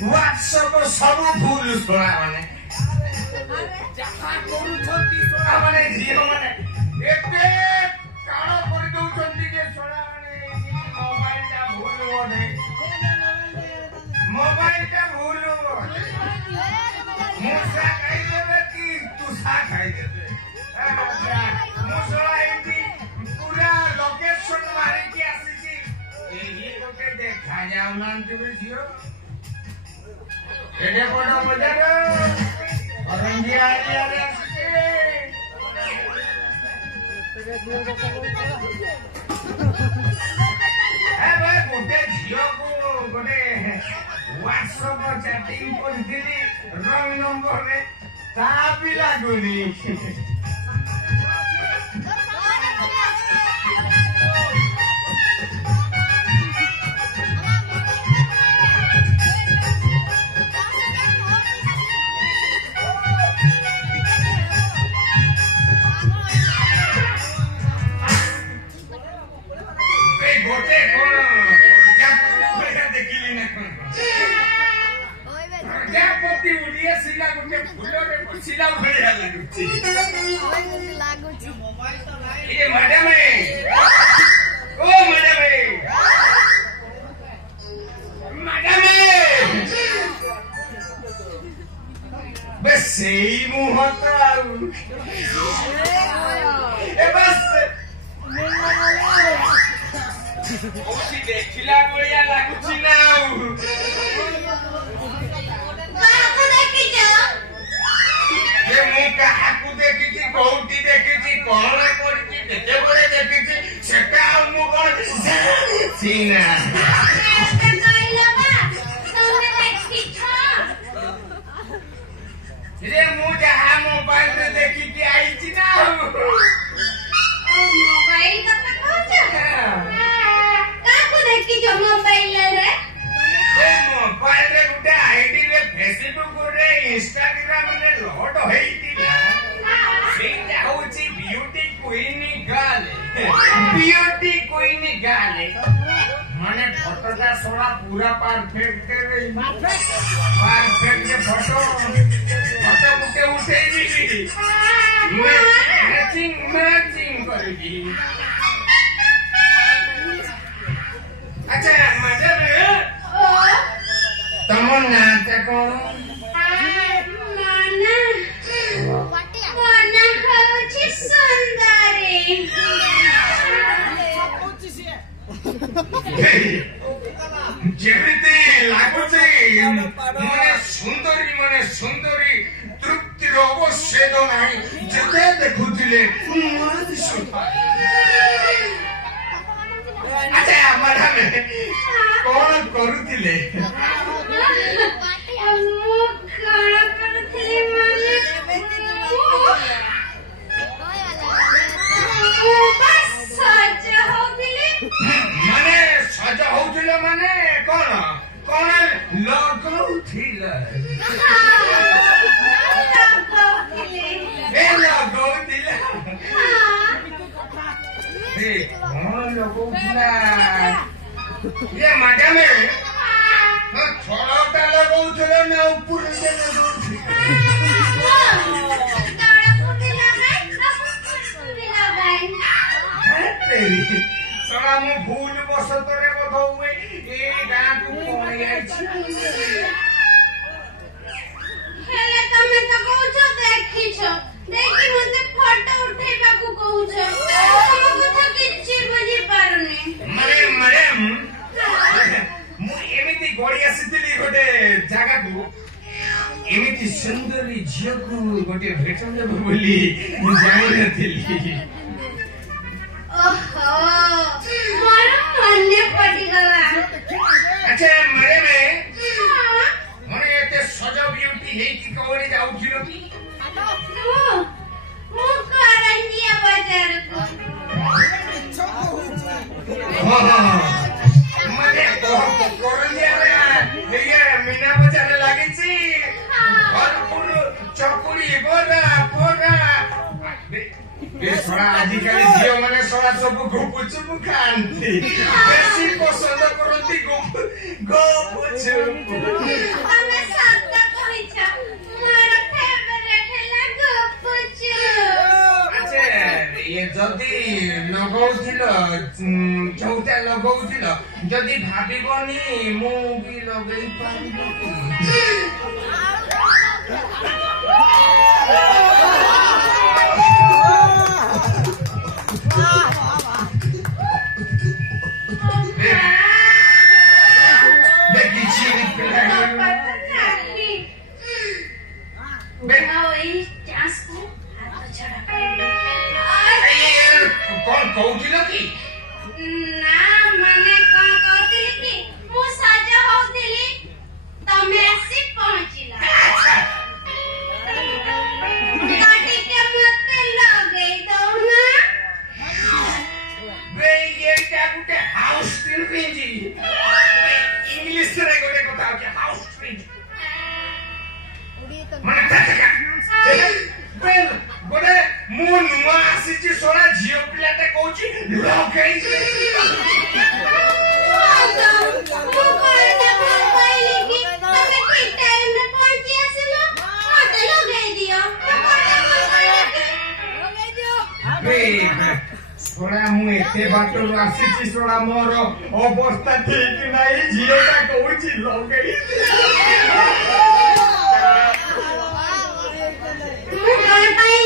WhatsApp ସବୁ ଭୁଲ ଶୁଣା ମାନେ ଯାହା କରୁଛନ୍ତି ଶୁଣା ମାନେ ଝିଅ ମାନେ ଏତେ କାଣ କରିଦଉଛନ୍ତି ଯେ ଶୁଣା ମାନେ ମୋବାଇଲଟା ଭୁଲ ବୋଧେ ମୋବାଇଲଟା ଭୁଲ ବୋଧେ ମୁଁ ସା ଖାଇଦେବେ କି ତୁ ସା ଖାଇଦେବେ ମୁଁ ଶୁଣା ଏମିତି ପୁରା ଲୋକେସନ ମାରିକି ଆସିଛି ଏହି ଗୋଟେ ଦେଖା ଯାଉନାହାନ୍ତି ବି ଝିଅ ଏଡେ ବଡ ବଜାର ଅରଞ୍ଜିଆ ଏରିଆରେ ଆସିଛି ଗୋଟେ ଝିଅକୁ ଗୋଟେ WhatsApp ଚାଟିଂ କରିଥିଲି ରଙ୍ଗ ନମ୍ବରରେ ତା ବି ଲାଗୁନି ସେଇ ମୁହଁତ ଆଉ ଦେଖିଲା ଭଳିଆ ଲାଗୁଛି ନା ଆଉ ମୁଁ କାହାକୁ ଦେଖିଛି କୋଉଠି ଦେଖିଛି କଣ କରିଛି କେତେବେଳେ ଦେଖିଛି ସେଟା ଆଉ ମୁଁ କଣ ଜାଣିଛି ନା ମୁଁ ଯାହା ମୋବାଇଲରେ ଦେଖିକି ଆଇଛି ନା ମୋବାଇଲ କଥା କହୁଛ କାହାକୁ ଦେଖିଛ ମୋବାଇଲରେ ମୋବାଇଲରେ ଗୋଟେ ଆଇଡିରେ ଫେସବୁକରେ ଇନଷ୍ଟାଗ୍ରାମରେ ଲୋଡ ହେଇଥିଲା ସେଇଟା ହଉଛି ବିୟୁଟି କୁଇନି ଗାର୍ଲ ମାନେ ଫଟୋଟା ସଳା ପୁରା ପରଫେକ୍ଟ ଫଟୋ ଗୋଟେ ଉଠେଇବି ମ୍ୟାଚିଂ କରିବି ଆଚ୍ଛା ମ୍ୟାଡାମ ତମ ନାଁଟା କଣ ଯେମିତି ଲାଗୁଛି ମାନେ ସୁନ୍ଦରୀ ତୃପ୍ତିର ଅବଶ୍ୟଦ ନାହିଁ ଯେତେ ଦେଖୁଥିଲେ ଆଚ୍ଛା ମ୍ୟାଡାମ କଣ କରୁଥିଲେ ମାନେ ସଜ ହଉଥିଲା ମାନେ କଣ କଣ ଲଗଉଥିଲ ଲଗଉଥିଲା କଣ ଲଗଉଥିଲା ଇଏ ମ୍ୟାଡାମ ଛଡ଼ଟା ଲଗଉଥିଲ ନା ଉପରଟା ଲଗଉଥିଲ ଶଳା ମୁଁ ଭୁଲ ବଶତରେ ବୋଧ ହୁଏ ଏ ଗାଁକୁ ପଳେଇ ଆଇଛି ହେଲେ ତମେ ତ କହୁଛ ଦେଖିଛ ଦେଖି ମତେ ଫଟୋ ଉଠେଇବାକୁ କହୁଛ ତମ କଥା କିଛି ବୁଝିପାରୁନି ମ୍ୟାଡାମ ମୁଁ ଏମିତି ଗଡି ଆସିଥିଲି ଗୋଟେ ଜାଗାକୁ ଏମିତି ସୁନ୍ଦରୀ ଝିଅକୁ ଗୋଟେ ଭେଟ ଦେବ ବୋଲି ଜାଣିନଥିଲି ମୋର ମନେ ପଡିଗଲା ଆଚ୍ଛା ମ୍ୟାଡାମ ମାନେ ଏତେ ସଜ ବିୟୁଟି ହେଇକି କଉଠି ଯାଉଥିଲ କି ମୁଁ କରଞ୍ଜିଆ ବଜାରକୁ ମାନେ କରଞ୍ଜିଆ ମୀନା ବଜାର ଲାଗିଛି ଭରପୁର ଚକୁଳି ବରା ଏ ଶଳା ଆଜିକାଲି ଝିଅ ମାନେ ଶଳା ସବୁ ଗୁପୁଚୁପୁ ଖାଆନ୍ତି ବେଶୀ ପସନ୍ଦ କରନ୍ତି ଗୁପୁଚୁପୁ। ତମେ ସତ କହିଛ ମୋର ଫେଭରେଟ ହେଲା ଗୁପୁଚୁପ୍। ଆଚ୍ଛା ଇଏ ଯଦି ଲଗଉଥିଲ ଯୋଉଟା ଲଗଉଥିଲ ଯଦି ଭାବିବନି ମୁଁ ବି ଲଗେଇ ପାରିବି କି? କଣ କହୁଥିଲ କି? ନା ମାନେ କଣ କହୁଥିଲି କି ମୁଁ ସଜ ହଉଥିଲି ତମେ ଆସି ପହଞ୍ଚିଲ। ଟିକେ ମତେ ଲଗେଇ ଦଉନା। ଏଇଟା ଗୋଟେ ହାଉସ ପିନ୍ଧି ଇଂଲିଶରେ ଗୋଟେ କଥା ହଉଛି ହାଉସ ପିନ୍ଧି ମାନେ ଗୋଟେ ମୁଁ ନୂଆ ଆସିଛି ଶଳା ଝିଅ ପିଲାଟେ କହୁଛି ଲଗେଇ ଶଳା ମୁଁ ଏତେ ବାଟରୁ ଆସିଛି ଶଳା ମୋର ଅବସ୍ଥା ଠିକ ନାହିଁ ଝିଅଟା କହୁଛି ଲଗେଇ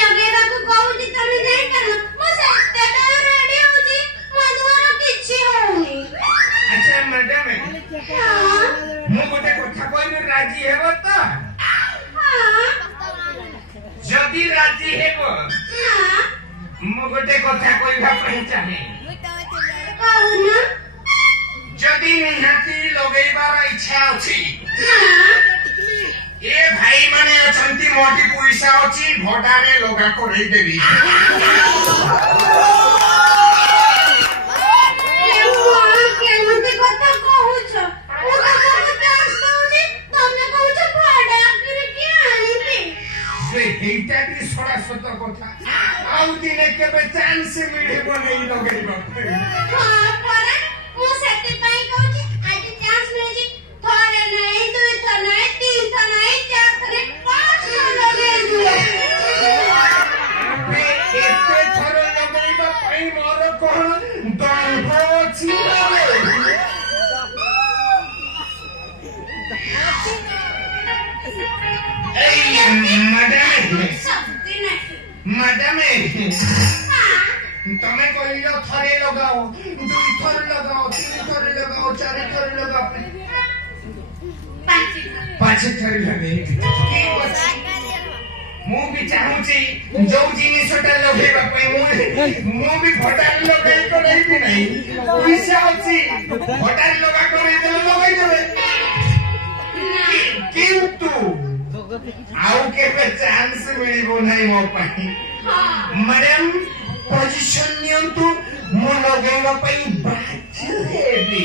ଲଗେଇବାକୁ କହୁଛି ତମେ ଜାଣିପାରୁନ ମୁଁ ସେତେବେଳେ ରେଡି ହଉଛି ମୋ ଦେହର କିଛି ହଉନି। ଆଚ୍ଛା ମ୍ୟାଡାମ ମୁଁ ଗୋଟେ କଥା କହିବି ରାଜି ହେବ ତ? ଯଦି ରାଜି ହେବ ମୁଁ ଗୋଟେ କଥା କହିବା ପାଇଁ ଚାହେଁ। ଯଦି ନିହାତି ଲଗେଇବାର ଇଚ୍ଛା ଅଛି ଏ ଭାଇ ମାନେ ଅଛନ୍ତି ମୋଟି ପଇସା ଅଛି ଭଡାରେ ଲଗା କରେଇଦେବି। କେମିତି କଥା କହୁଛ? ମୁଁ ତମକୁ ଚାନ୍ସ ଦଉଛି ତମେ କହୁଛ ଭଡା କରିକି ଆଣିବି। ସେଇଟା ବି ସଡ଼ା ସତ କଥା ଆଉ ଦିନେ କେବେ ଚାନ୍ସ ମିଳିବ ନେଇ ଲଗେଇବା ମୁଁ ସେଥିପାଇଁ କହୁଛି ଆଜି ଚାନ୍ସ ମିଳିଛି ଥରେ ନାହିଁ ଦୁଇଥର ନାହିଁ ତିନିଥର ନାହିଁ ଚାରିଥର ପାଞ୍ଚଥର ଲଗେଇବୁ। ଏତେ ଥର ଲଗେଇବା ପାଇଁ ମୋର କଣ ଦମ୍ଭ ଅଛି? ମ୍ୟାଡାମ ତମେ କହିଲ ଥରେ ଲଗାଅ ଦୁଇଥର ଲଗାଅ ତିନିଥର ଲଗାଅ ଚାରିଥର ଲଗାଅ ପାଞ୍ଚ ଥର ଲଗେଇବି। ମୁଁ ବି ଚାହୁଁଛି ଯୋଉ ଜିନିଷଟା ଲଗେଇବା ପାଇଁ ମୁଁ ବି ଭଡାରେ ଲଗେଇ କରେଇବି ନାହିଁ ପଇସା ଅଛି ଭଡାରେ ଲଗା କରେଇଦେଲେ ଲଗେଇଦେବେ କିନ୍ତୁ ଆଉ କେବେ ଚାନ୍ସ ମିଳିବ ନାହିଁ ମୋ ପାଇଁ। ମ୍ୟାଡାମ ପୋଜିସନ ନିଅନ୍ତୁ ମୁଁ ଲଗେଇବା ପାଇଁ ବାଧ୍ୟ ହେବି।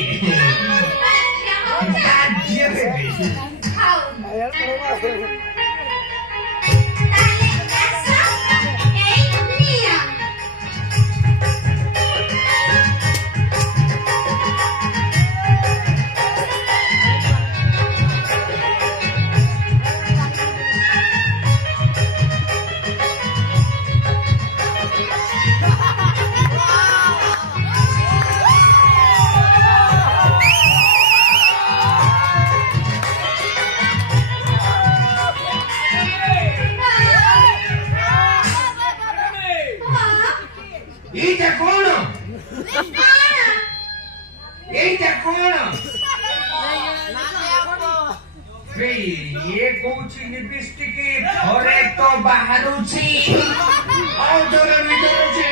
এইটা কোন এইটা কোন ये कौची लिपस्टिक थोड़े तो बाहरुची और थोड़े भीतरुची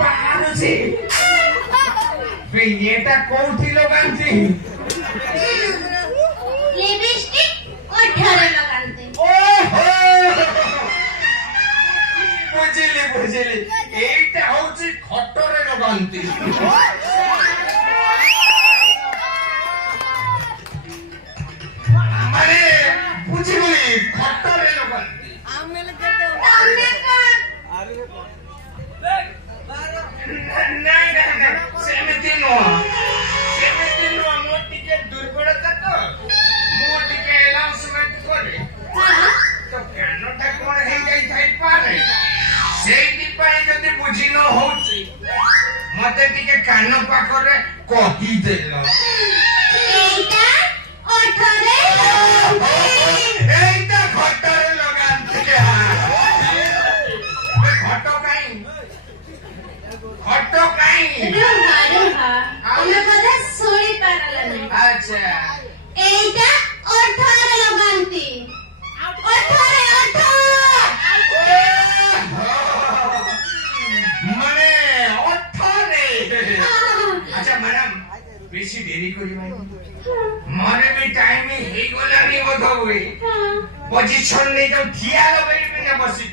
बाहरुची ये कौटी लगांती लिपस्टिक ओठरे लगांती। ओहो बुझिली এইটা হচ্ছে খটরে लगांती। মানে বুঝিলি খটরে लगांती। আমি कान पाखरे कही देल এইটা ওঠরে এইটা ঘটরে লগাতে ঘট কাই রুহা রুহা তুমি কথা শুনি পারলা না আচ্ছা এইটা ওঠরে লগান্তি ওঠরে ওঠ মানে অর্থরে আচ্ছা ম্যাডাম বেশি দেরি করিবা মনে भी टाइम हे गलानी बोध हुए पोजीशन नहीं तो ठिया लगे बिना बसी